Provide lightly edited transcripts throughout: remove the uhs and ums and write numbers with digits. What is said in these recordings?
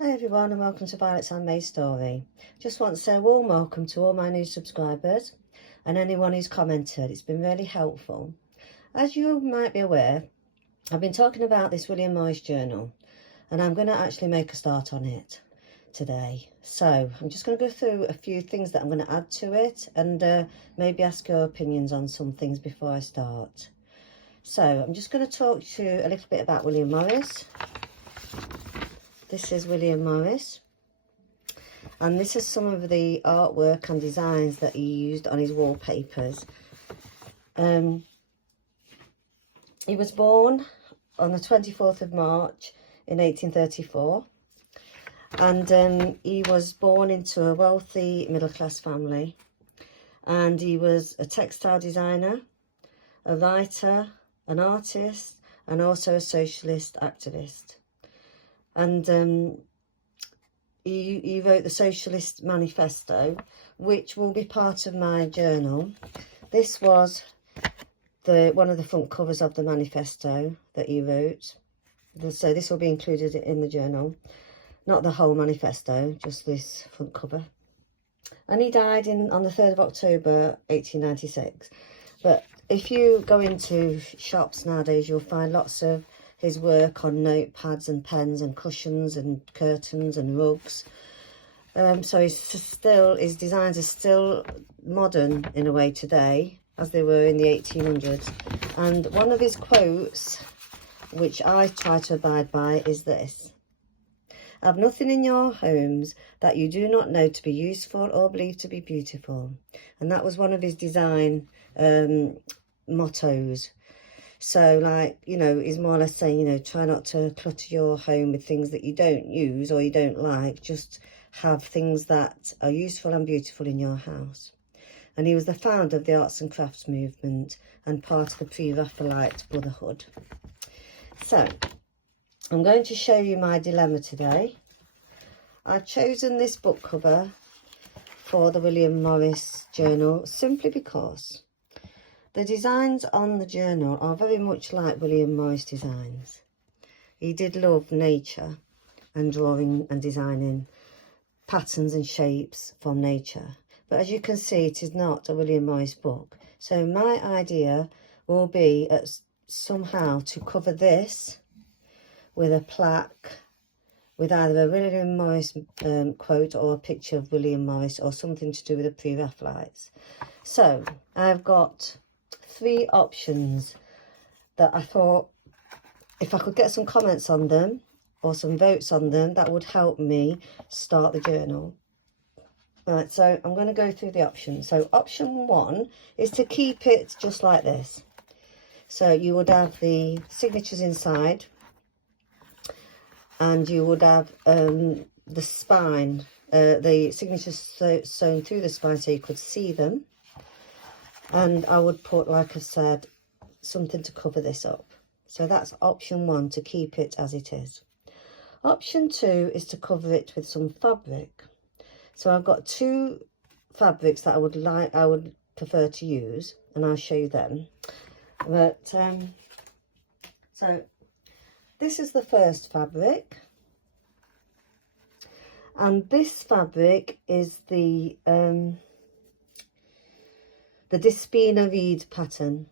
Hi everyone and welcome to Violet's Handmade Story. Just want to say a warm welcome to all my new subscribers and anyone who's commented. It's been really helpful. As you might be aware, I've been talking about this William Morris journal and I'm going to actually make a start on it today. So I'm just going to go through a few things that I'm going to add to it and maybe ask your opinions on some things before I start. So I'm just going to talk to you a little bit about William Morris. This is William Morris, and this is some of the artwork and designs that he used on his wallpapers. He was born on the 24th of March in 1834, and he was born into a wealthy middle-class family, and he was a textile designer, a writer, an artist, and also a socialist activist. And he wrote the Socialist Manifesto, which will be part of my journal. This was one of the front covers of the manifesto that he wrote. So this will be included in the journal. Not the whole manifesto, just this front cover. And he died on the 3rd of October 1896. But if you go into shops nowadays, you'll find lots of his work on notepads and pens and cushions and curtains and rugs. So his designs are still modern in a way today, as they were in the 1800s. And one of his quotes, which I try to abide by, is this: "Have nothing in your homes that you do not know to be useful or believe to be beautiful." And that was one of his design mottos. So, like, you know, he's more or less saying, you know, try not to clutter your home with things that you don't use or you don't like. Just have things that are useful and beautiful in your house. And he was the founder of the arts and crafts movement and part of the pre-Raphaelite Brotherhood. So, I'm going to show you my dilemma today. I've chosen this book cover for the William Morris journal simply because the designs on the journal are very much like William Morris designs. He did love nature and drawing and designing patterns and shapes from nature. But as you can see, it is not a William Morris book. So my idea will be somehow to cover this with a plaque with either a William Morris quote or a picture of William Morris or something to do with the pre-Raphaelites. So I've got 3 options that I thought if I could get some comments on them or some votes on them, that would help me start the journal. Right, so I'm going to go through the options. So option 1 is to keep it just like this. So you would have the signatures inside and you would have the spine, the signatures sewn through the spine so you could see them. And I would put, like I said, something to cover this up. So that's option 1, to keep it as it is. Option 2 is to cover it with some fabric. So I've got 2 fabrics that I would prefer to use, and I'll show you them. But so this is the first fabric, and this fabric is the Despina Reed pattern,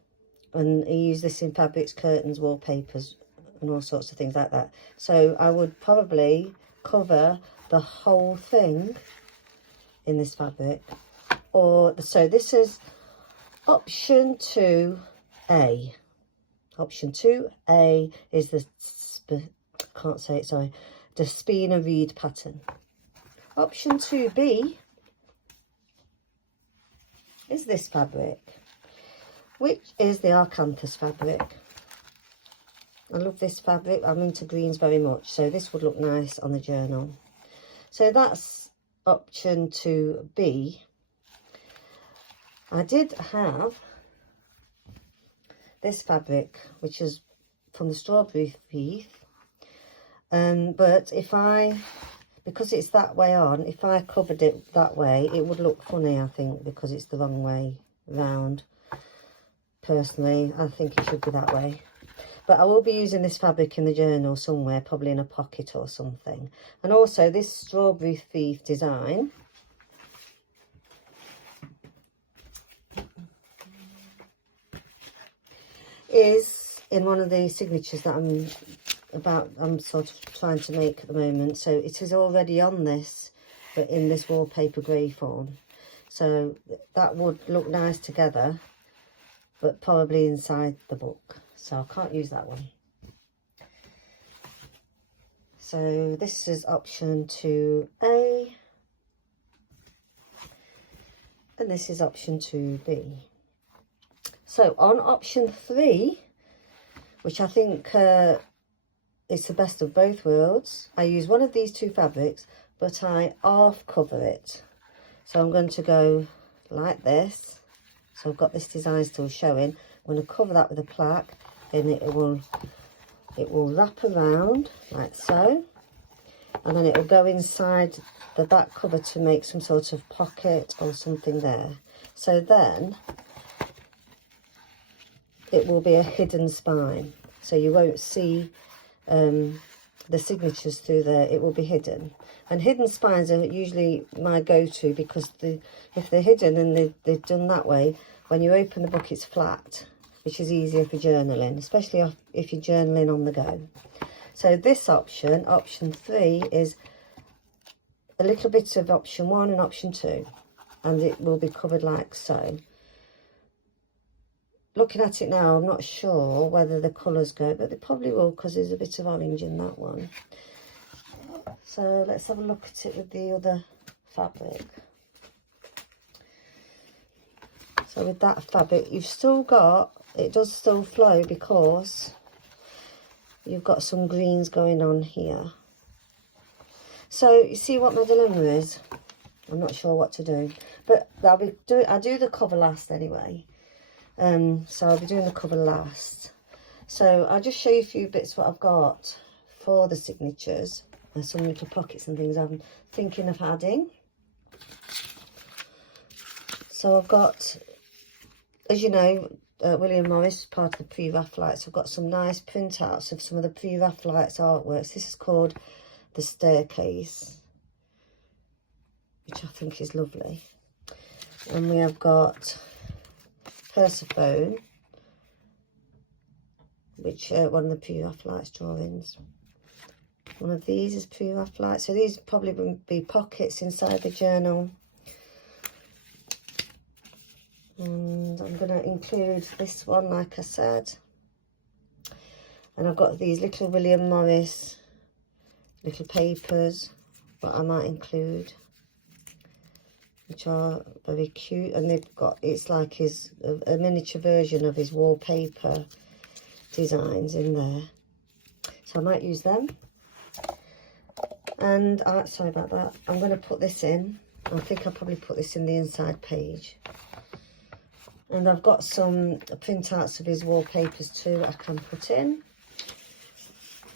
and he used this in fabrics, curtains, wallpapers and all sorts of things like that. So I would probably cover the whole thing in this fabric. So this is option 2A. Option 2A is the Despina Reed pattern. Option 2B is this fabric, which is the Arcanthus fabric. I love this fabric. I'm into greens very much, so this would look nice on the journal. So that's option 2B. I did have this fabric, which is from the Strawberry Wreath, but because it's that way on, if I covered it that way, it would look funny, I think, because it's the wrong way round. Personally, I think it should be that way. But I will be using this fabric in the journal somewhere, probably in a pocket or something. And also this Strawberry Thief design is in one of the signatures that I'm sort of trying to make at the moment. So it is already on this, but in this wallpaper grey form. So that would look nice together, but probably inside the book. So I can't use that one. So this is option 2A. And this is option 2B. So on option 3, which I think is the best of both worlds, I use one of these two fabrics, but I half cover it. So I'm going to go like this. So I've got this design still showing. I'm going to cover that with a plaque, and it will wrap around like so, and then it will go inside the back cover to make some sort of pocket or something there. So then it will be a hidden spine, so you won't see the signatures through there. It will be hidden, and hidden spines are usually my go-to, because if they're hidden and they're done that way, when you open the book it's flat, which is easier for journaling, especially if you're journaling on the go. So this option, option 3, is a little bit of option 1 and option 2, and it will be covered like so. Looking at it now, I'm not sure whether the colours go, but they probably will, because there's a bit of orange in that one. So let's have a look at it with the other fabric. So with that fabric, you've still got, it does still flow, because you've got some greens going on here. So you see what my dilemma is? I'm not sure what to do, but I'll do the cover last anyway. So I'll be doing the cover last. So I'll just show you a few bits what I've got for the signatures, and some little pockets and things I'm thinking of adding. So I've got, as you know, William Morris, part of the Pre-Raphaelites. I've got some nice printouts of some of the Pre-Raphaelites artworks. This is called The Staircase, which I think is lovely. And we have got Persephone, which one of the Pre-Raphaelites drawings. One of these is Pre-Raphaelite. So these probably will be pockets inside the journal. And I'm going to include this one, like I said. And I've got these little William Morris little papers that I might include, which are very cute. And they've got, it's like a miniature version of his wallpaper designs in there. So I might use them. And sorry about that, I'm going to put this in. I think I'll probably put this in the inside page. And I've got some printouts of his wallpapers too I can put in.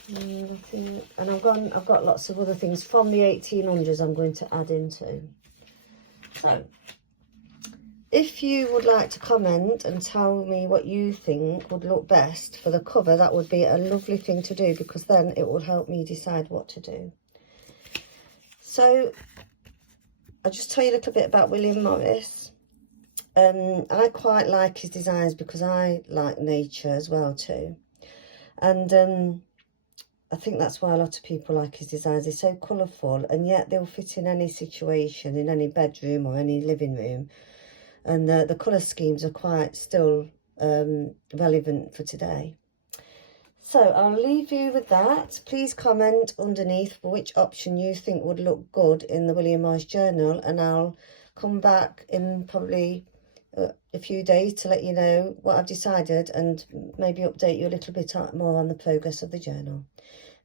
And I've got lots of other things from the 1800s I'm going to add into. So if you would like to comment and tell me what you think would look best for the cover, that would be a lovely thing to do, because then it will help me decide what to do. So I'll just tell you a little bit about William Morris. I quite like his designs because I like nature as well too. And I think that's why a lot of people like his designs. They're so colourful, and yet they'll fit in any situation, in any bedroom or any living room. And the colour schemes are quite still relevant for today. So I'll leave you with that. Please comment underneath for which option you think would look good in the William Morris journal, and I'll come back in probably a few days to let you know what I've decided, and maybe update you a little bit more on the progress of the journal.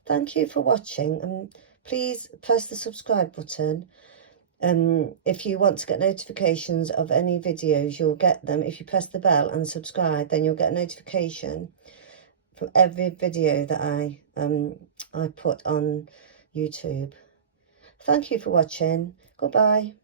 Thank you for watching, and please press the subscribe button. If you want to get notifications of any videos, you'll get them. If you press the bell and subscribe, then you'll get a notification from every video that I put on YouTube. Thank you for watching. Goodbye.